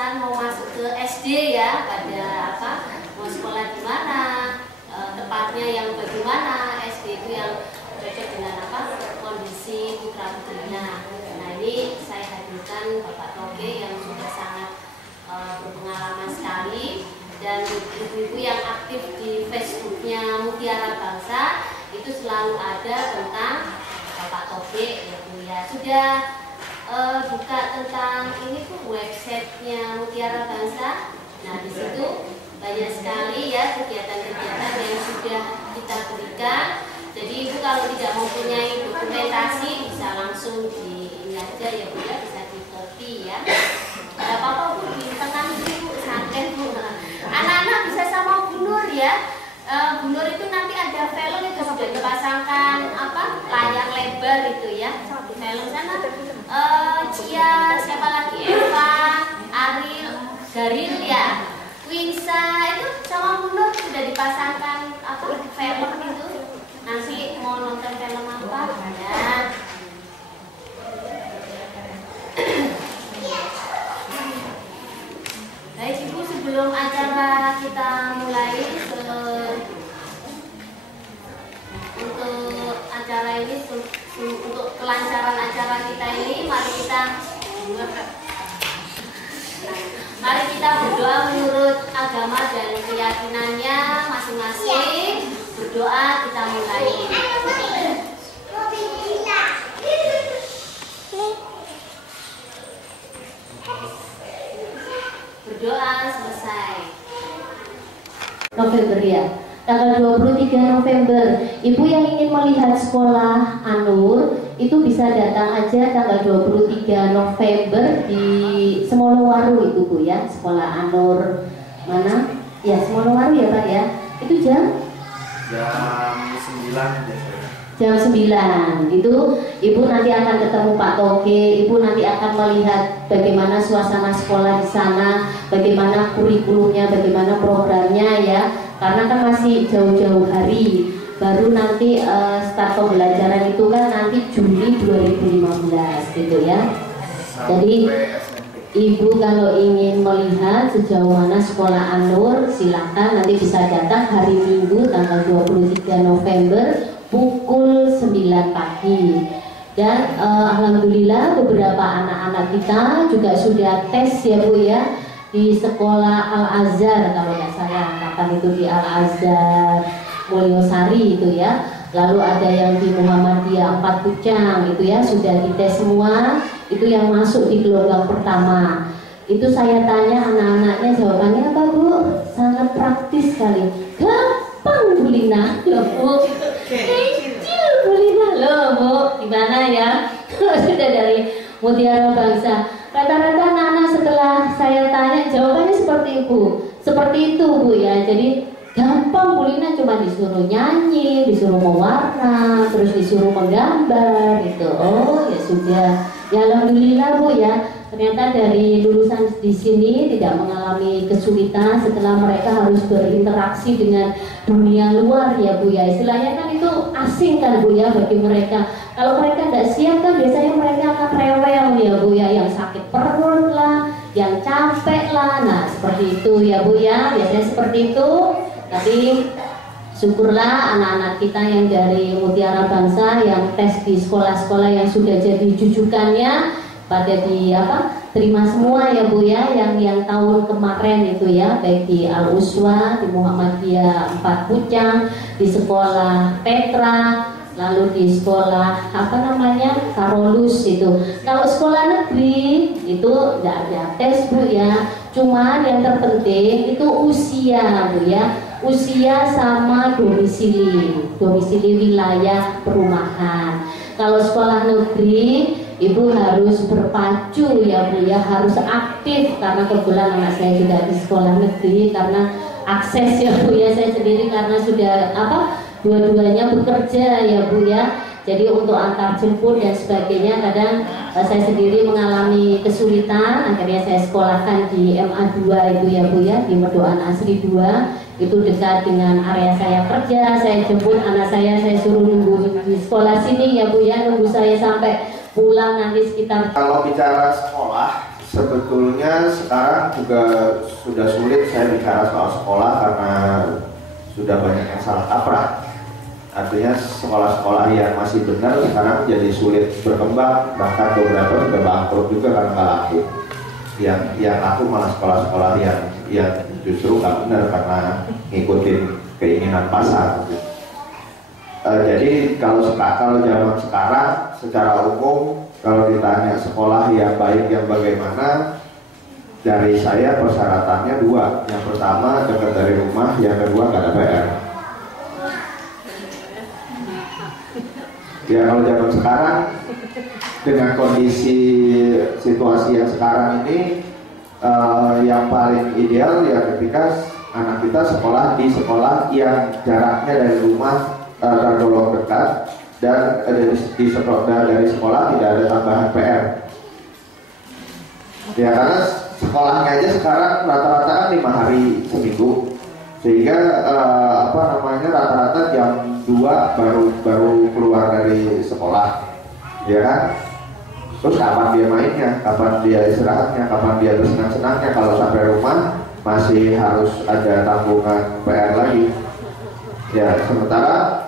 pesan mau masuk ke SD ya, pada apa, mau sekolah di mana, tepatnya yang bagaimana SD itu yang cocok dengan apa kondisi putra putrinya. Nah ini saya hadirkan Bapak Toge yang sudah sangat berpengalaman sekali, dan ibu-ibu yang aktif di Facebooknya Mutiara Bangsa itu selalu ada tentang Bapak Toge ya Bu ya. Sudah buka tentang ini Bu, websitenya Mutiara Bangsa. Nah di situ banyak sekali ya kegiatan-kegiatan yang sudah kita berikan. Jadi Ibu kalau tidak mempunyai dokumentasi bisa langsung di ini aja ya Bu ya, bisa di copy ya. Ada apa-apa Bu, di tengah Bu, santai Bu. Anak-anak bisa sama Bu Nur ya. Bu Nur itu nanti ada film itu sudah dipasangkan apa layar lebar itu ya. Di film sana Cia, siapa lagi, Eva, Ariel, Garil ya, Winsa itu sama Bu Nur sudah dipasangkan apa film itu. Nanti mau nonton film apa ya. Baik Ibu, sebelum acara kita mulai, untuk acara ini, untuk kelancaran acara kita ini, mari kita berdoa menurut agama dan keyakinannya masing-masing. Berdoa, kita mulai. Berdoa selesai. November ya, tanggal 23 November. Ibu yang ingin melihat sekolah Anur itu bisa datang aja tanggal 23 November di Semolowaru itu Bu ya, sekolah Anur mana? Ya Semolowaru ya Pak ya. Itu jam 9 biasanya. Jam 9 itu Ibu nanti akan ketemu Pak Toge. Ibu nanti akan melihat bagaimana suasana sekolah di sana, bagaimana kurikulumnya, bagaimana programnya ya. Karena kan masih jauh-jauh hari, baru nanti start pembelajaran itu kan nanti Juli 2015 gitu ya. Jadi Ibu kalau ingin melihat sejauh mana sekolah Anur, silakan nanti bisa datang hari Minggu tanggal 23 November pukul 9 pagi. Dan alhamdulillah beberapa anak-anak kita juga sudah tes ya Bu ya, di sekolah Al-Azhar kalau nggak salah, kapan itu di Al-Azhar Mulyosari itu ya. Lalu ada yang di Muhammadiyah 4 Pucang itu ya, sudah dites semua. Itu yang masuk di gelombang pertama. Itu saya tanya anak-anaknya, jawabannya apa Bu? Sangat praktis sekali. Gampang Bu Lina loh Bu, kecil Bu Lina loh Bu. Gimana ya? Sudah dari Mutiara Bangsa. Rata-rata anak-anak setelah saya tanya jawabannya seperti itu Bu ya. Jadi gampang Bu Lina, cuma disuruh nyanyi, disuruh mewarna, terus disuruh menggambar gitu. Oh ya sudah. Ya alhamdulillah Bu ya. Ternyata dari lulusan di sini tidak mengalami kesulitan setelah mereka harus berinteraksi dengan dunia luar ya Bu ya. Istilahnya kan itu asing kan Bu ya bagi mereka. Kalau mereka tidak siap kan biasanya mereka akan rewel ya Bu ya, yang sakit perut lah, yang capek lah. Nah seperti itu ya Bu ya, biasanya seperti itu. Tapi syukurlah anak-anak kita yang dari Mutiara Bangsa yang tes di sekolah-sekolah yang sudah jadi jujukannya pada terima semua ya Bu ya, yang tahun kemarin itu ya, baik di Al-Uswa, di Muhammadiyah 4 Pucang, di sekolah Petra, lalu di sekolah Karolus itu. Kalau sekolah negeri itu tidak ada tes Bu ya, cuman yang terpenting itu usia Bu ya. Usia sama domisili wilayah perumahan. Kalau sekolah negeri Ibu harus berpacu ya Bu ya, harus aktif, karena kebetulan anak saya juga di sekolah negeri, karena akses ya Bu ya, saya sendiri karena sudah dua-duanya bekerja ya Bu ya. Jadi untuk antar jemput dan sebagainya kadang saya sendiri mengalami kesulitan. Akhirnya saya sekolahkan di MA2 itu ya Bu ya, di Merdoan Asri 2. Itu dekat dengan area saya kerja. Saya jemput anak saya suruh nunggu di sekolah sini ya Bu ya, nunggu saya sampai pulang nanti sekitar. Kalau bicara sekolah sebetulnya sekarang juga sudah sulit saya bicara soal sekolah karena sudah banyak yang salah kaprah. Artinya sekolah-sekolah yang masih benar sekarang jadi sulit berkembang, bahkan beberapa juga bangkrut juga karena nggak laku. Yang laku malah sekolah-sekolah yang justru nggak benar karena ngikutin keinginan pasar. Jadi kalau zaman sekarang secara umum kalau ditanya sekolah yang baik yang bagaimana, dari saya persyaratannya dua. Yang pertama dekat dari rumah, yang kedua nggak ada PR. Ya kalau zaman sekarang dengan kondisi situasi yang sekarang ini yang paling ideal ya ketika anak kita sekolah di sekolah yang jaraknya dari rumah tergolong dekat dan dari sekolah tidak ada tambahan PR. Ya karena sekolahnya aja sekarang rata-rata kan 5 hari seminggu, sehingga rata-rata jam 2 baru keluar dari sekolah, ya kan? Terus kapan dia mainnya, kapan dia istirahatnya, kapan dia bersenang-senangnya? Kalau sampai rumah masih harus ada tanggungan PR lagi. Ya sementara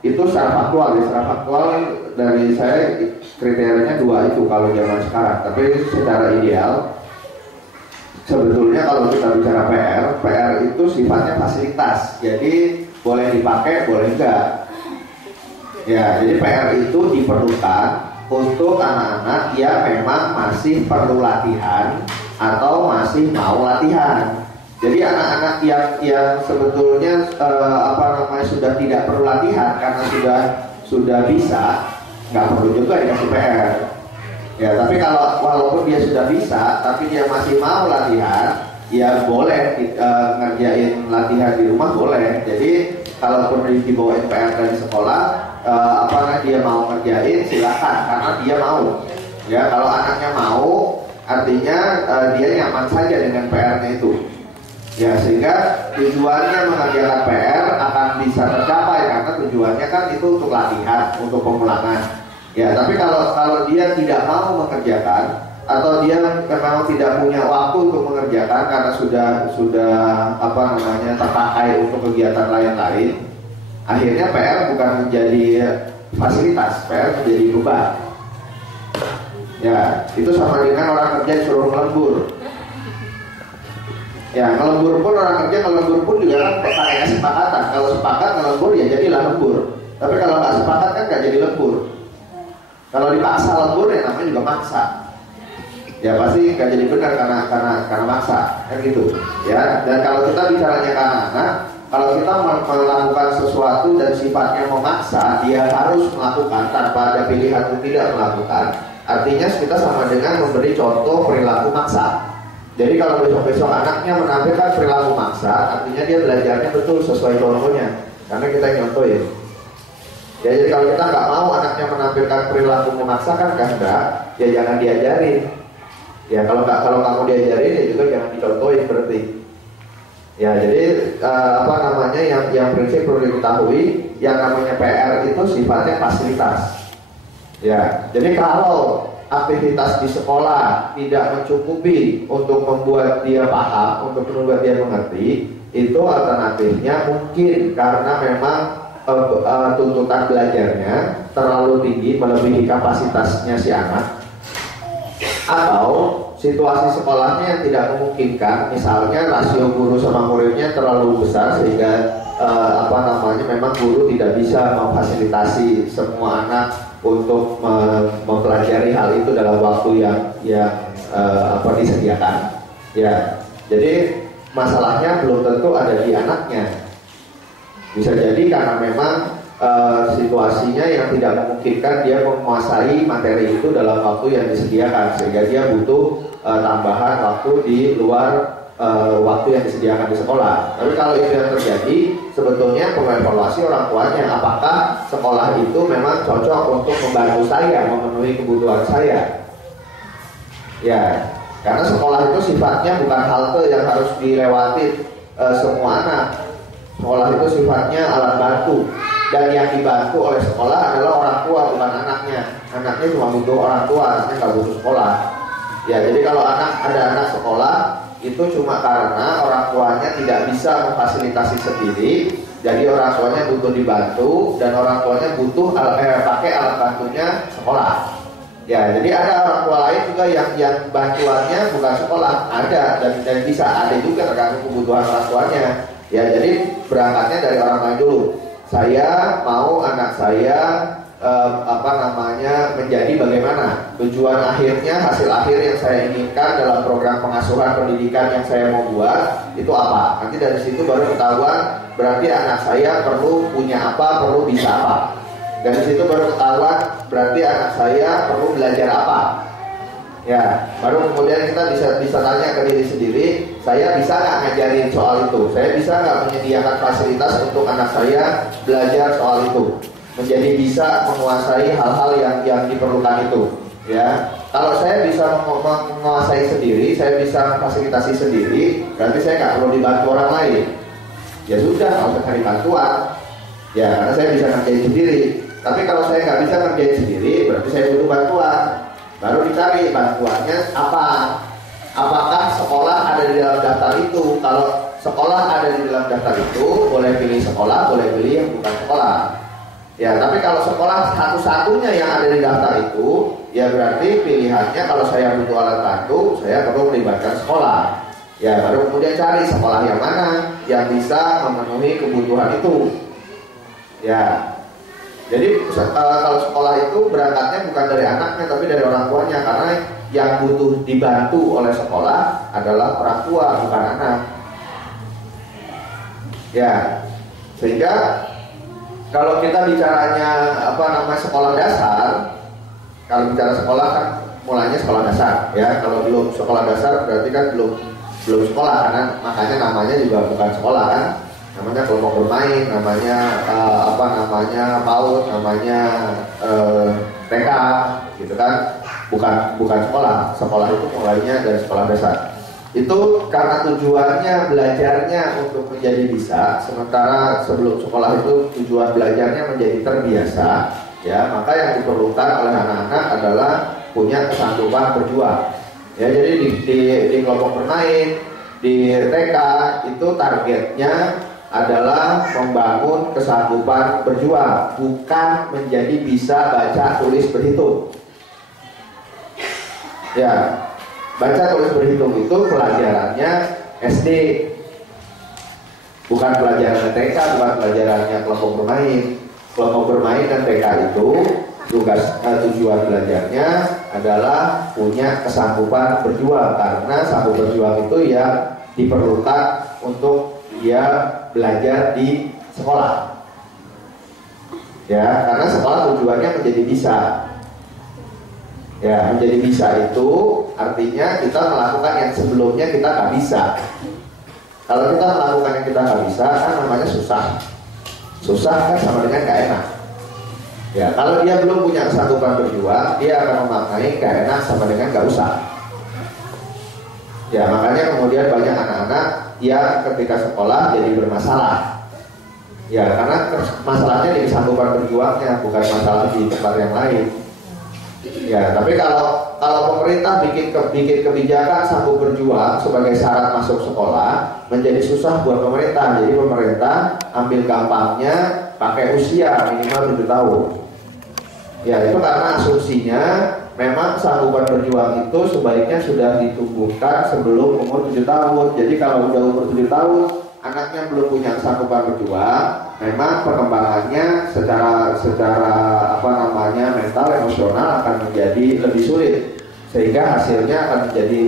itu secara faktual dari saya kriterianya 2 itu kalau zaman sekarang. Tapi secara ideal sebetulnya kalau kita bicara PR itu sifatnya fasilitas. Jadi boleh dipakai, boleh enggak. Ya, jadi PR itu diperlukan untuk anak-anak yang memang masih perlu latihan atau masih mau latihan. Jadi anak-anak yang sebetulnya sudah tidak perlu latihan karena sudah bisa, nggak perlu juga dikasih PR. Ya, tapi kalau walaupun dia sudah bisa, tapi dia masih mau latihan, ya boleh ngerjain latihan di rumah boleh. Jadi kalaupun dibawain PR dari sekolah, dia mau ngerjain silakan karena dia mau. Ya, kalau anaknya mau, artinya dia nyaman saja dengan PR-nya itu. Ya, sehingga tujuannya mengerjakan PR akan bisa tercapai karena tujuannya kan itu untuk latihan, untuk pemulangan. Ya, tapi kalau dia tidak mau mengerjakan atau dia memang tidak punya waktu untuk mengerjakan karena sudah terpakai untuk kegiatan lain-lain, akhirnya PR bukan menjadi fasilitas, PR menjadi beban. Ya, itu sama dengan orang kerja disuruh ngelembur. Ya, ngelembur pun orang kerja ngelembur pun juga kan pakai kesepakatan. Kalau sepakat ngelembur ya jadilah lembur. Tapi kalau nggak sepakat kan nggak jadi lembur. Kalau dipaksa lembur ya namanya juga maksa. Ya pasti nggak jadi benar karena maksa, kan gitu. Ya, dan kalau kita bicaranya ke anak-anak, kalau kita melakukan sesuatu dan sifatnya memaksa, dia harus melakukan tanpa ada pilihan untuk tidak melakukan. Artinya kita sama dengan memberi contoh perilaku maksa. Jadi kalau besok-besok anaknya menampilkan perilaku maksa, artinya dia belajarnya betul sesuai contohnya, karena kita yang contohin. Ya, jadi kalau kita nggak mau anaknya menampilkan perilaku memaksakan kehendak, ya jangan diajarin. Ya kalau kamu diajarin ya juga jangan dicontohin berarti. Ya jadi yang prinsip perlu diketahui, yang namanya PR itu sifatnya fasilitas. Ya, jadi kalau aktivitas di sekolah tidak mencukupi untuk membuat dia paham, untuk membuat dia mengerti, itu alternatifnya mungkin karena memang tuntutan belajarnya terlalu tinggi melebihi kapasitasnya si anak, atau situasi sekolahnya yang tidak memungkinkan, misalnya rasio guru sama muridnya terlalu besar sehingga memang guru tidak bisa memfasilitasi semua anak untuk mempelajari hal itu dalam waktu yang disediakan. Ya, jadi masalahnya belum tentu ada di anaknya. Bisa jadi karena memang situasinya yang tidak memungkinkan dia menguasai materi itu dalam waktu yang disediakan, sehingga dia butuh tambahan waktu di luar waktu yang disediakan di sekolah. Tapi kalau itu yang terjadi, sebetulnya mengevaluasi orang tuanya, apakah sekolah itu memang cocok untuk membantu saya memenuhi kebutuhan saya. Ya, karena sekolah itu sifatnya bukan halte yang harus dilewati semua anak. Sekolah itu sifatnya alat bantu, dan yang dibantu oleh sekolah adalah orang tua, bukan anaknya. Anaknya cuma butuh orang tua, anaknya nggak butuh sekolah. Ya, jadi kalau ada anak sekolah itu cuma karena orang tuanya tidak bisa memfasilitasi sendiri, jadi orang tuanya butuh dibantu dan orang tuanya butuh pakai alat bantunya sekolah. Ya, jadi ada orang tua lain juga yang bantuannya bukan sekolah, ada dan bisa ada juga tergantung kebutuhan orang tuanya. Ya, jadi berangkatnya dari orang lain dulu. Saya mau anak saya menjadi bagaimana, tujuan akhirnya, hasil akhir yang saya inginkan dalam program pengasuhan pendidikan yang saya mau buat itu apa. Nanti dari situ baru ketahuan berarti anak saya perlu punya apa, perlu bisa apa. Dari situ baru ketahuan berarti anak saya perlu belajar apa. Ya, baru kemudian kita bisa tanya ke diri sendiri, saya bisa nggak ngajarin soal itu? Saya bisa nggak menyediakan fasilitas untuk anak saya belajar soal itu? Menjadi bisa menguasai hal-hal yang diperlukan itu. Ya, kalau saya bisa menguasai sendiri, saya bisa fasilitasi sendiri, berarti saya nggak perlu dibantu orang lain. Ya sudah, nggak usah cari bantuan. Ya, karena saya bisa ngerjain sendiri. Tapi kalau saya nggak bisa ngerjain sendiri, berarti saya butuh bantuan. Baru dicari bantuannya apa? Apakah sekolah ada di dalam daftar itu? Kalau sekolah ada di dalam daftar itu, boleh pilih sekolah, boleh pilih yang bukan sekolah. Ya, tapi kalau sekolah satu-satunya yang ada di daftar itu, ya berarti pilihannya kalau saya butuh alat bantu, saya perlu melibatkan sekolah. Ya, baru kemudian cari sekolah yang mana yang bisa memenuhi kebutuhan itu. Ya, jadi kalau sekolah itu berangkatnya bukan dari anaknya tapi dari orang tuanya, karena yang butuh dibantu oleh sekolah adalah orang tua, bukan anak. Ya, sehingga kalau kita bicaranya sekolah dasar, kalau bicara sekolah kan mulanya sekolah dasar, ya. Kalau belum sekolah dasar berarti kan belum sekolah, karena makanya namanya juga bukan sekolah kan. Namanya kelompok bermain, namanya PAUD, namanya TK, gitu kan. Bukan sekolah. Sekolah itu mulainya dari sekolah dasar. Itu karena tujuannya belajarnya untuk menjadi bisa, sementara sebelum sekolah itu tujuan belajarnya menjadi terbiasa, ya, maka yang diperlukan oleh anak-anak adalah punya kesanggupan berjuang. Ya, jadi di kelompok bermain, di TK itu targetnya adalah membangun kesanggupan berjuang, bukan menjadi bisa baca tulis berhitung. Ya, baca tulis berhitung itu pelajarannya SD, bukan pelajaran TK, bukan pelajarannya kelompok bermain. Kelompok bermain dan TK itu tujuan belajarnya adalah punya kesanggupan berjuang, karena sanggup berjuang itu ya diperlukan untuk dia belajar di sekolah. Ya, karena sekolah tujuannya menjadi bisa. Ya, menjadi bisa itu artinya kita melakukan yang sebelumnya kita nggak bisa. Kalau kita melakukan yang kita nggak bisa, kan namanya susah. Susah kan sama dengan nggak enak. Ya, kalau dia belum punya kesanggupan berjuang, dia akan memaknai nggak enak sama dengan nggak usah. Ya, makanya kemudian banyak anak-anak yang ketika sekolah jadi bermasalah. Ya, karena masalahnya di kesanggupan berjuangnya, bukan masalah di tempat yang lain. Ya, tapi kalau pemerintah bikin kebijakan sanggup berjuang sebagai syarat masuk sekolah, menjadi susah buat pemerintah. Jadi pemerintah ambil gampangnya pakai usia minimal 7 tahun. Ya, itu karena asumsinya memang sanggupan berjuang itu sebaiknya sudah ditumbuhkan sebelum umur 7 tahun. Jadi kalau udah umur 7 tahun, anaknya belum punya sanggupan berjuang, memang perkembangannya secara mental emosional akan menjadi lebih sulit, sehingga hasilnya akan menjadi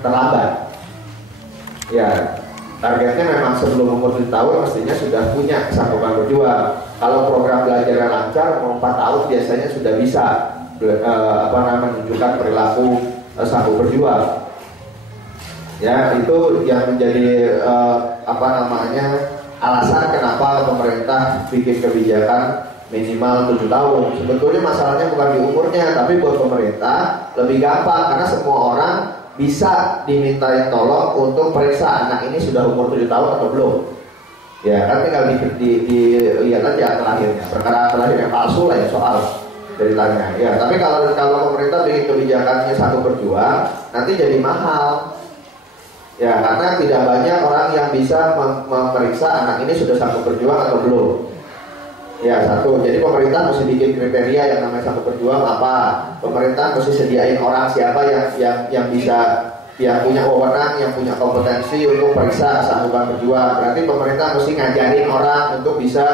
terlambat. Ya, targetnya memang sebelum umur 7 tahun mestinya sudah punya sanggupan berjuang. Kalau program belajar lancar, umur 4 tahun biasanya sudah bisa menunjukkan perilaku sanggup berjuang. Ya, itu yang menjadi alasan kenapa pemerintah bikin kebijakan minimal 7 tahun. Sebetulnya masalahnya bukan di umurnya, tapi buat pemerintah lebih gampang karena semua orang bisa dimintain tolong untuk periksa anak ini sudah umur 7 tahun atau belum. Ya, kan tinggal dilihat aja terakhirnya. Perkara terakhir yang palsu lah ya soal. ceritanya. Ya, tapi kalau pemerintah bikin kebijakannya 1/2, nanti jadi mahal. Ya, karena tidak banyak orang yang bisa memeriksa anak ini sudah 1/2 atau belum. Ya, satu. Jadi pemerintah mesti bikin kriteria yang namanya 1/2 apa? Pemerintah mesti sediain orang siapa yang bisa, yang punya wewenang, yang punya kompetensi untuk periksa kesanggupan berjuang. Berarti pemerintah mesti ngajarin orang untuk bisa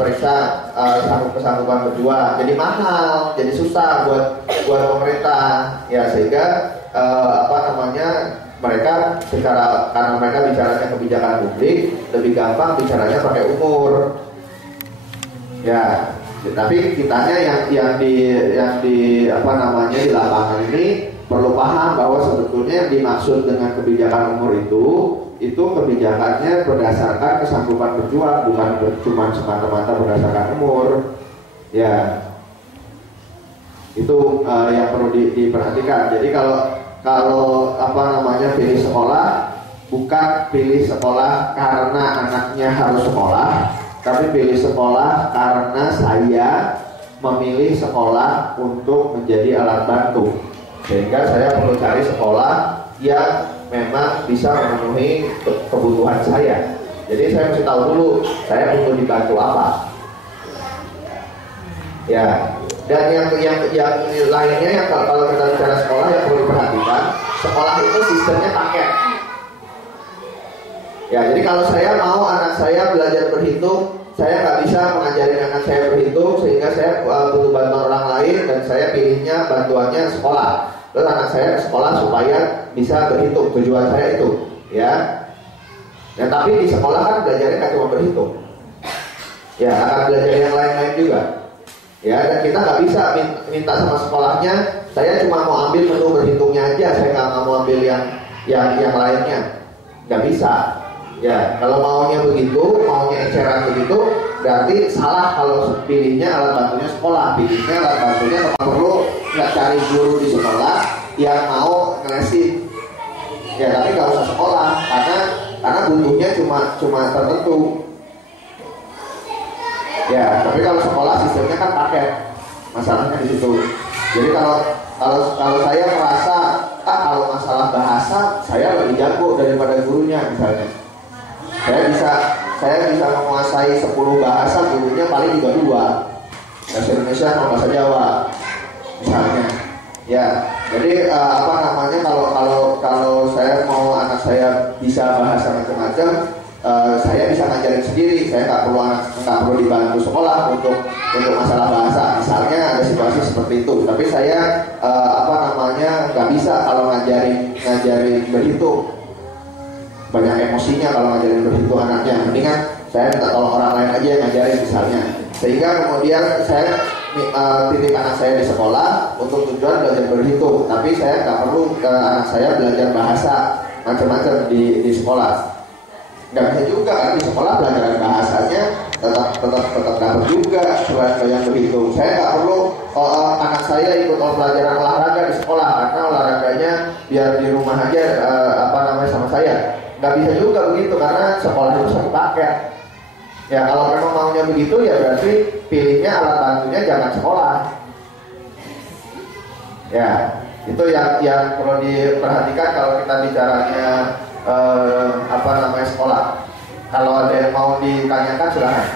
periksa kesanggupan berjuang. Jadi mahal, jadi susah buat pemerintah. Ya, sehingga mereka karena mereka bicaranya kebijakan publik, lebih gampang bicaranya pakai umur. Ya, tapi kitanya yang di lapangan ini perlu paham bahwa sebetulnya yang dimaksud dengan kebijakan umur itu kebijakannya berdasarkan kesanggupan berjuang, bukan cuma semata-mata berdasarkan umur. Ya, itu yang perlu diperhatikan. Jadi kalau pilih sekolah, bukan pilih sekolah karena anaknya harus sekolah, tapi pilih sekolah karena saya memilih sekolah untuk menjadi alat bantu. Sehingga saya perlu cari sekolah yang memang bisa memenuhi kebutuhan saya. Jadi saya mesti tahu dulu saya butuh dibantu apa. Ya, dan yang lainnya yang kalau kita bicara sekolah yang perlu diperhatikan, sekolah itu sistemnya paket. Ya, jadi kalau saya mau anak saya belajar berhitung, saya nggak bisa mengajarin anak saya berhitung, sehingga saya butuh bantuan orang lain dan saya pilihnya bantuannya sekolah. Terus anak saya ke sekolah supaya bisa berhitung, tujuan saya itu, ya. Dan tapi di sekolah kan belajarnya nggak cuma berhitung, ya, akan belajar yang lain-lain juga, ya. Dan kita nggak bisa minta sama sekolahnya, saya cuma mau ambil menu berhitungnya aja, saya nggak mau ambil yang lainnya, nggak bisa. Ya, kalau maunya begitu, maunya eceran begitu, berarti salah kalau pilihnya alat bantunya sekolah. Pilihnya alat bantunya kalau perlu nggak cari guru di sekolah yang mau ngelesin. Ya, tapi nggak usah sekolah karena butuhnya cuma tertentu. Ya, tapi kalau sekolah sistemnya kan paket. Masalahnya di situ. Jadi kalau saya merasa kalau masalah bahasa saya lebih jago daripada gurunya misalnya. Saya bisa menguasai 10 bahasa, gurunya paling juga 2. Bahasa Indonesia sama bahasa Jawa misalnya. Ya, jadi kalau saya mau anak saya bisa bahasa macam-macam, saya bisa ngajarin sendiri. Saya nggak perlu dibantu sekolah untuk masalah bahasa. Misalnya ada situasi seperti itu. Tapi saya nggak bisa kalau ngajarin berhitung. Banyak emosinya kalau ngajarin berhitung anaknya. Mendingan saya minta tolong orang lain aja yang ngajarin misalnya. Sehingga kemudian saya titip anak saya di sekolah untuk tujuan belajar berhitung. Tapi saya nggak perlu anak saya belajar bahasa macam-macam di sekolah. Nggak bisa juga kan di sekolah pelajaran bahasanya tetap dapat juga selain belajar berhitung. Saya nggak perlu anak saya ikut pelajaran olahraga di sekolah karena olahraganya biar di rumah aja sama saya. Nggak bisa juga begitu karena sekolah itu satu paket. Ya, kalau memang maunya begitu ya berarti pilihnya alat bantunya jangan sekolah. Ya, itu yang perlu diperhatikan kalau kita bicaranya sekolah. Kalau ada yang mau ditanyakan silahkan.